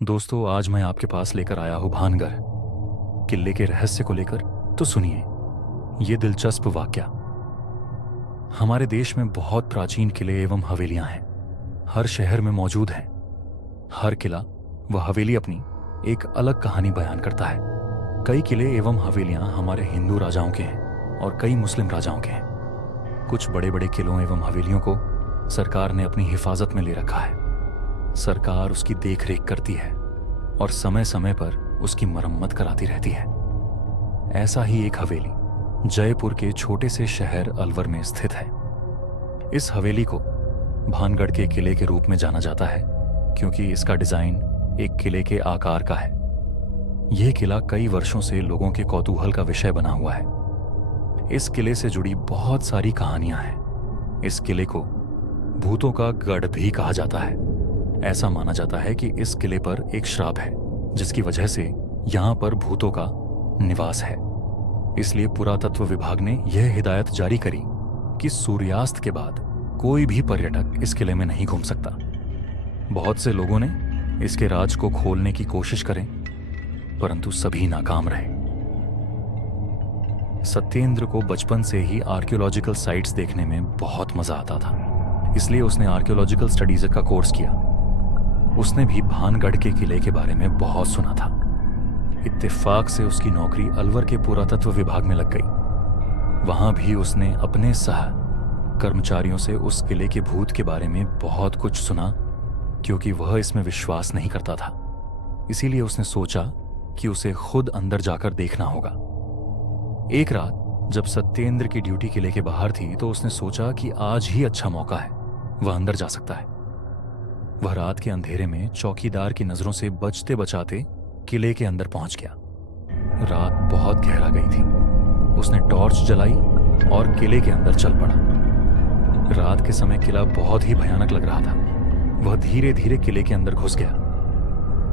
दोस्तों, आज मैं आपके पास लेकर आया हूं भानगढ़ किले के रहस्य को लेकर। तो सुनिए ये दिलचस्प वाकया। हमारे देश में बहुत प्राचीन किले एवं हवेलियां हैं, हर शहर में मौजूद हैं। हर किला व हवेली अपनी एक अलग कहानी बयान करता है। कई किले एवं हवेलियां हमारे हिंदू राजाओं के हैं और कई मुस्लिम राजाओं के हैं। कुछ बड़े बड़े किलों एवं हवेलियों को सरकार ने अपनी हिफाजत में ले रखा है। सरकार उसकी देखरेख करती है और समय समय पर उसकी मरम्मत कराती रहती है। ऐसा ही एक हवेली जयपुर के छोटे से शहर अलवर में स्थित है। इस हवेली को भानगढ़ के किले के रूप में जाना जाता है क्योंकि इसका डिजाइन एक किले के आकार का है। यह किला कई वर्षों से लोगों के कौतूहल का विषय बना हुआ है। इस किले से जुड़ी बहुत सारी कहानियां हैं। इस किले को भूतों का गढ़ भी कहा जाता है। ऐसा माना जाता है कि इस किले पर एक श्राप है जिसकी वजह से यहां पर भूतों का निवास है। इसलिए पुरातत्व विभाग ने यह हिदायत जारी करी कि सूर्यास्त के बाद कोई भी पर्यटक इस किले में नहीं घूम सकता। बहुत से लोगों ने इसके राज को खोलने की कोशिश करें परंतु सभी नाकाम रहे। सत्येंद्र को बचपन से ही आर्कियोलॉजिकल साइट्स देखने में बहुत मजा आता था, इसलिए उसने आर्कियोलॉजिकल स्टडीज का कोर्स किया। उसने भी भानगढ़ के किले के बारे में बहुत सुना था। इत्तेफाक से उसकी नौकरी अलवर के पुरातत्व विभाग में लग गई। वहां भी उसने अपने सह कर्मचारियों से उस किले के भूत के बारे में बहुत कुछ सुना क्योंकि वह इसमें विश्वास नहीं करता था। इसीलिए उसने सोचा कि उसे खुद अंदर जाकर देखना होगा। एक रात जब सत्येंद्र की ड्यूटी किले के बाहर थी तो उसने सोचा कि आज ही अच्छा मौका है, वह अंदर जा सकता है। वह रात के अंधेरे में चौकीदार की नजरों से बचते बचाते किले के अंदर पहुंच गया। रात बहुत गहरा गई थी। उसने टॉर्च जलाई और किले के अंदर चल पड़ा। रात के समय किला बहुत ही भयानक लग रहा था। वह धीरे धीरे किले के अंदर घुस गया।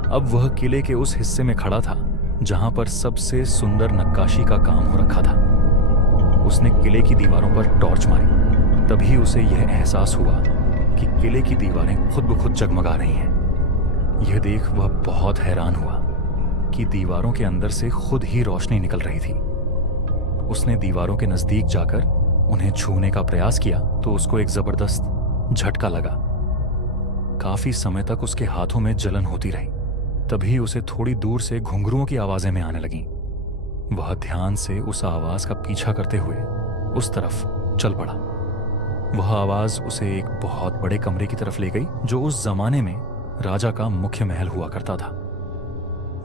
अब वह किले के उस हिस्से में खड़ा था जहां पर सबसे सुंदर नक्काशी का काम हो रखा था। उसने किले की दीवारों पर टॉर्च मारी। तभी उसे यह एहसास हुआ कि किले की दीवारें खुद ब खुद जगमगा रही हैं। यह देख वह बहुत हैरान हुआ कि दीवारों के अंदर से खुद ही रोशनी निकल रही थी। उसने दीवारों के नजदीक जाकर उन्हें छूने का प्रयास किया तो उसको एक जबरदस्त झटका लगा। काफी समय तक उसके हाथों में जलन होती रही। तभी उसे थोड़ी दूर से घुंघरुओं की आवाजें में आने लगीं। वह ध्यान से उस आवाज का पीछा करते हुए उस तरफ चल पड़ा। वह आवाज उसे एक बहुत बड़े कमरे की तरफ ले गई जो उस जमाने में राजा का मुख्य महल हुआ करता था।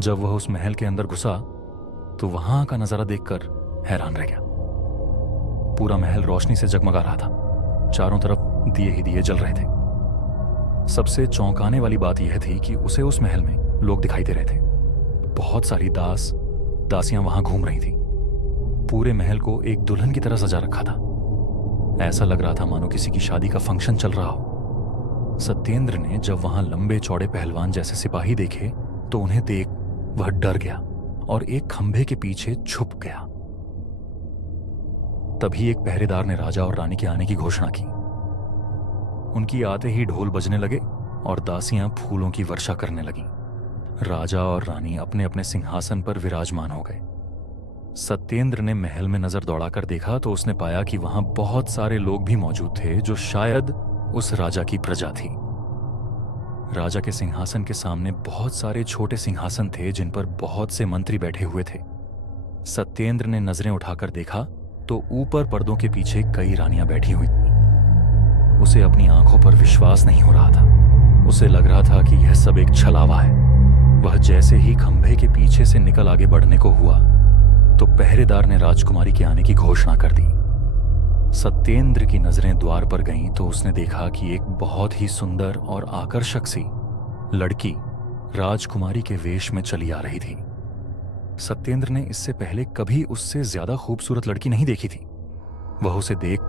जब वह उस महल के अंदर घुसा तो वहां का नजारा देखकर हैरान रह गया। पूरा महल रोशनी से जगमगा रहा था। चारों तरफ दिए ही दिए जल रहे थे। सबसे चौंकाने वाली बात यह थी कि उसे उस महल में लोग दिखाई दे रहे थे। बहुत सारी दासियां वहां घूम रही थी। पूरे महल को एक दुल्हन की तरह सजा रखा था। ऐसा लग रहा था मानो किसी की शादी का फंक्शन चल रहा हो। सत्येंद्र ने जब वहां लंबे चौड़े पहलवान जैसे सिपाही देखे तो उन्हें देख वह डर गया और एक खंभे के पीछे छुप गया। तभी एक पहरेदार ने राजा और रानी के आने की घोषणा की। उनकी आते ही ढोल बजने लगे और दासियां फूलों की वर्षा करने लगीं। राजा और रानी अपने अपने सिंहासन पर विराजमान हो गए। सत्येंद्र ने महल में नजर दौड़ाकर देखा तो उसने पाया कि वहां बहुत सारे लोग भी मौजूद थे जो शायद उस राजा की प्रजा थी। राजा के सिंहासन के सामने बहुत सारे छोटे सिंहासन थे जिन पर बहुत से मंत्री बैठे हुए थे। सत्येंद्र ने नजरें उठाकर देखा तो ऊपर पर्दों के पीछे कई रानियां बैठी हुई थीं। उसे अपनी आंखों पर विश्वास नहीं हो रहा था। उसे लग रहा था कि यह सब एक छलावा है। वह जैसे ही खंभे के पीछे से निकल आगे बढ़ने को हुआ तो पहरेदार ने राजकुमारी के आने की घोषणा कर दी। सत्येंद्र की नजरें द्वार पर गईं तो उसने देखा कि एक बहुत ही सुंदर और आकर्षक सी लड़की राजकुमारी के वेश में चली आ रही थी। सत्येंद्र ने इससे पहले कभी उससे ज्यादा खूबसूरत लड़की नहीं देखी थी। वह उसे देख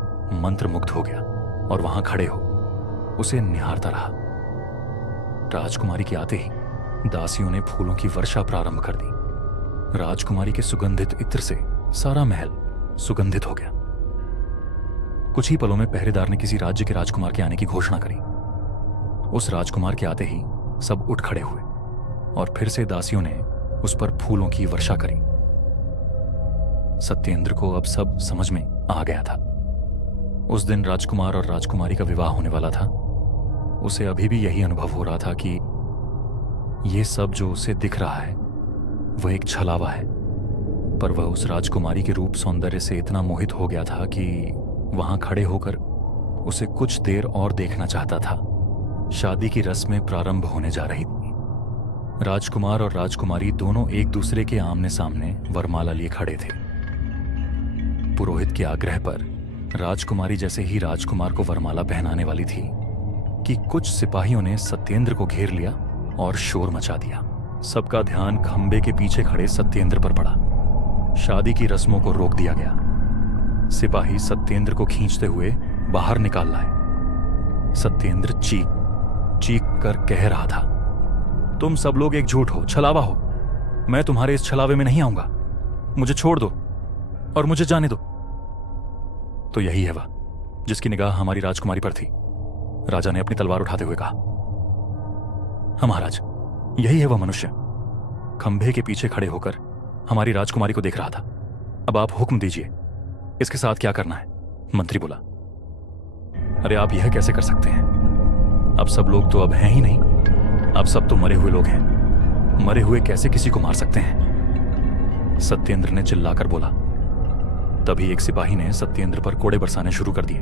मंत्रमुग्ध हो गया और वहां खड़े हो उसे निहारता रहा। राजकुमारी के आते ही दासियों ने फूलों की वर्षा प्रारंभ कर दी। राजकुमारी के सुगंधित इत्र से सारा महल सुगंधित हो गया। कुछ ही पलों में पहरेदार ने किसी राज्य के राजकुमार के आने की घोषणा करी। उस राजकुमार के आते ही सब उठ खड़े हुए। और फिर से दासियों ने उस पर फूलों की वर्षा करी। सत्येंद्र को अब सब समझ में आ गया था। उस दिन राजकुमार और राजकुमारी का विवाह होने वाला था। उसे अभी भी यही अनुभव हो रहा था कि ये सब जो उसे दिख रहा है वह एक छलावा है, पर वह उस राजकुमारी के रूप सौंदर्य से इतना मोहित हो गया था कि वहां खड़े होकर उसे कुछ देर और देखना चाहता था। शादी की रस्में प्रारंभ होने जा रही थी। राजकुमार और राजकुमारी दोनों एक दूसरे के आमने सामने वरमाला लिए खड़े थे। पुरोहित के आग्रह पर राजकुमारी जैसे ही राजकुमार को वरमाला पहनाने वाली थी कि कुछ सिपाहियों ने सत्येंद्र को घेर लिया और शोर मचा दिया। सबका ध्यान खंबे के पीछे खड़े सत्येंद्र पर पड़ा। शादी की रस्मों को रोक दिया गया। सिपाही सत्येंद्र को खींचते हुए बाहर निकाल लाए। सत्येंद्र चीख कर कह रहा था, तुम सब लोग एक झूठ हो, छलावा हो। मैं तुम्हारे इस छलावे में नहीं आऊंगा। मुझे छोड़ दो और मुझे जाने दो। तो यही है वह जिसकी निगाह हमारी राजकुमारी पर थी, राजा ने अपनी तलवार उठाते हुए कहा। हाँ महाराज, यही है वह मनुष्य। खंभे के पीछे खड़े होकर हमारी राजकुमारी को देख रहा था। अब आप हुक्म दीजिए, इसके साथ क्या करना है? मंत्री बोला। अरे आप यह कैसे कर सकते हैं? अब सब लोग तो अब हैं ही नहीं। अब सब तो मरे हुए लोग हैं। मरे हुए कैसे किसी को मार सकते हैं? सत्येंद्र ने चिल्लाकर बोला। तभी एक सिपाही ने सत्येंद्र पर कोड़े बरसाने शुरू कर दिए।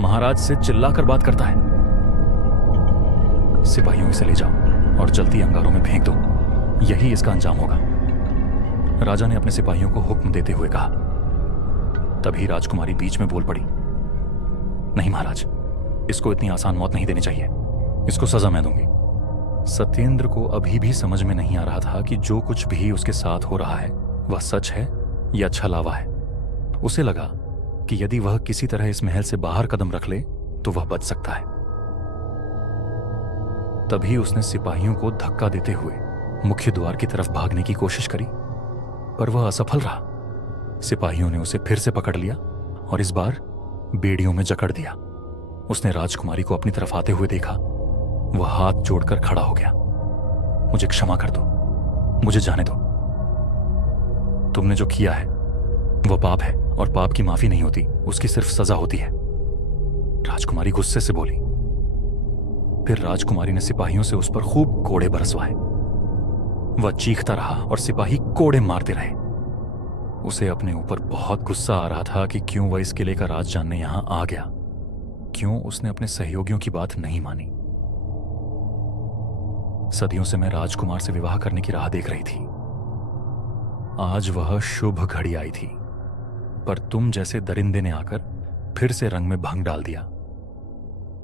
महाराज से चिल्लाकर बात करता है। सिपाहियों, इसे ले जाओ और जलती अंगारों में फेंक दो। यही इसका अंजाम होगा, राजा ने अपने सिपाहियों को हुक्म देते हुए कहा। तभी राजकुमारी बीच में बोल पड़ी। नहीं महाराज, इसको इतनी आसान मौत नहीं देनी चाहिए। इसको सजा मैं दूंगी। सत्येंद्र को अभी भी समझ में नहीं आ रहा था कि जो कुछ भी उसके साथ हो रहा है वह सच है या छलावा है। उसे लगा कि यदि वह किसी तरह इस महल से बाहर कदम रख ले तो वह बच सकता है। तभी उसने सिपाहियों को धक्का देते हुए मुख्य द्वार की तरफ भागने की कोशिश करी, पर वह असफल रहा। सिपाहियों ने उसे फिर से पकड़ लिया और इस बार बेड़ियों में जकड़ दिया। उसने राजकुमारी को अपनी तरफ आते हुए देखा। वह हाथ जोड़कर खड़ा हो गया। मुझे क्षमा कर दो, मुझे जाने दो। तुमने जो किया है वह पाप है और पाप की माफी नहीं होती, उसकी सिर्फ सजा होती है, राजकुमारी गुस्से से बोली। फिर राजकुमारी ने सिपाहियों से उस पर खूब कोड़े बरसवाए। वह चीखता रहा और सिपाही कोड़े मारते रहे। उसे अपने ऊपर बहुत गुस्सा आ रहा था कि क्यों वह इस किले का राज जानने यहां आ गया, क्यों उसने अपने सहयोगियों की बात नहीं मानी। सदियों से मैं राजकुमार से विवाह करने की राह देख रही थी। आज वह शुभ घड़ी आई थी, पर तुम जैसे दरिंदे ने आकर फिर से रंग में भंग डाल दिया।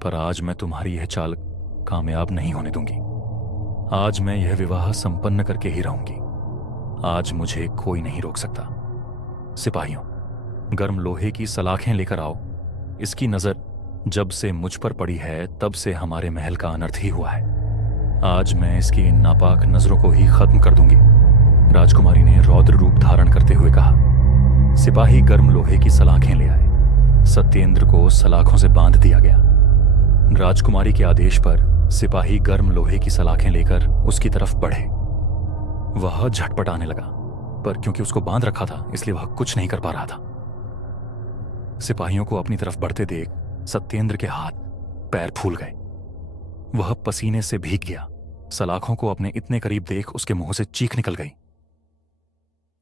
पर आज मैं तुम्हारी यह चाल कामयाब नहीं होने दूंगी। आज मैं यह विवाह संपन्न करके ही रहूंगी। आज मुझे कोई नहीं रोक सकता। सिपाहियों, गर्म लोहे की सलाखें लेकर आओ। इसकी नजर जब से मुझ पर पड़ी है तब से हमारे महल का अनर्थ ही हुआ है। आज मैं इसकी इन नापाक नजरों को ही खत्म कर दूंगी, राजकुमारी ने रौद्र रूप धारण करते हुए कहा। सिपाही गर्म लोहे की सलाखें ले आए। सत्येंद्र को सलाखों से बांध दिया गया। राजकुमारी के आदेश पर सिपाही गर्म लोहे की सलाखें लेकर उसकी तरफ बढ़े। वह झटपटाने लगा, पर क्योंकि उसको बांध रखा था इसलिए वह कुछ नहीं कर पा रहा था। सिपाहियों को अपनी तरफ बढ़ते देख सत्येंद्र के हाथ पैर फूल गए। वह पसीने से भीग गया। सलाखों को अपने इतने करीब देख उसके मुंह से चीख निकल गई।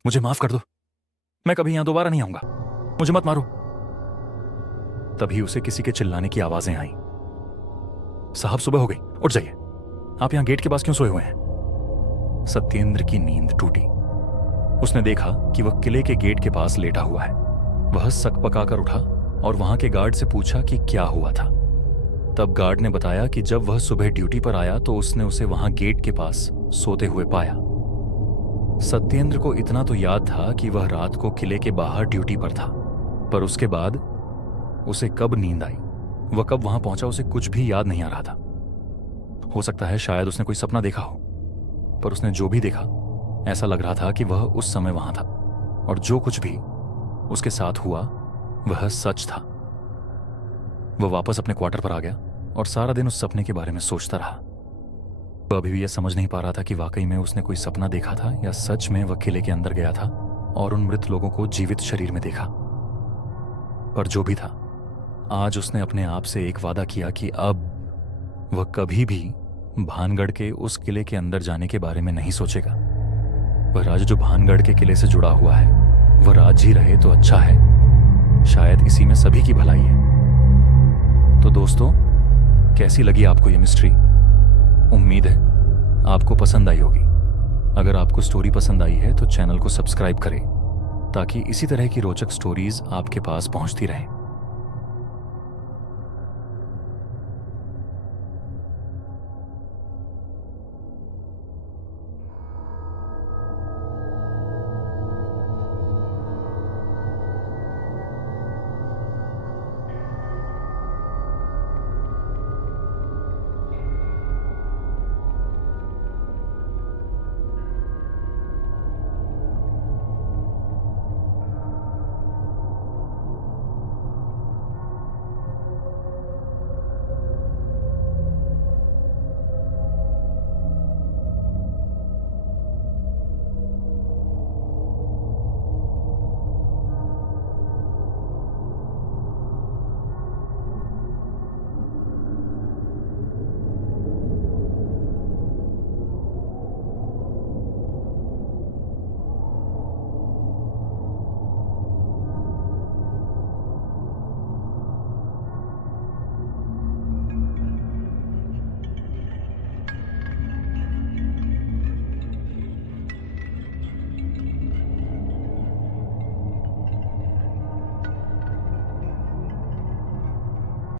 मुझे माफ कर दो, मैं कभी यहां दोबारा नहीं आऊंगा, मुझे मत मारो। तभी उसे किसी के चिल्लाने की आवाजें आईं। साहब, सुबह हो गई, उठ जाइए। आप यहां गेट के पास क्यों सोए हुए हैं? सत्येंद्र की नींद टूटी। उसने देखा कि वह किले के गेट के पास लेटा हुआ है। वह सकपकाकर उठा और वहां के गार्ड से पूछा कि क्या हुआ था। तब गार्ड ने बताया कि जब वह सुबह ड्यूटी पर आया तो उसने उसे वहां गेट के पास सोते हुए पाया। सत्येंद्र को इतना तो याद था कि वह रात को किले के बाहर ड्यूटी पर था, पर उसके बाद उसे कब नींद आई, वह कब वहां पहुंचा, उसे कुछ भी याद नहीं आ रहा था। हो सकता है शायद उसने कोई सपना देखा हो, पर उसने जो भी देखा ऐसा लग रहा था कि वह उस समय वहां था और जो कुछ भी उसके साथ हुआ वह सच था। वह वापस अपने क्वार्टर पर आ गया और सारा दिन उस सपने के बारे में सोचता रहा। वो अभी भी यह समझ नहीं पा रहा था कि वाकई में उसने कोई सपना देखा था या सच में वह किले के अंदर गया था और उन मृत लोगों को जीवित शरीर में देखा। पर जो भी था, आज उसने अपने आप से एक वादा किया कि अब वह कभी भी भानगढ़ के उस किले के अंदर जाने के बारे में नहीं सोचेगा। वह राज जो भानगढ़ के किले से जुड़ा हुआ है, वह राज ही रहे तो अच्छा है। शायद इसी में सभी की भलाई है। तो दोस्तों, कैसी लगी आपको ये मिस्ट्री? उम्मीद है आपको पसंद आई होगी। अगर आपको स्टोरी पसंद आई है तो चैनल को सब्सक्राइब करें ताकि इसी तरह की रोचक स्टोरीज आपके पास पहुंचती रहें।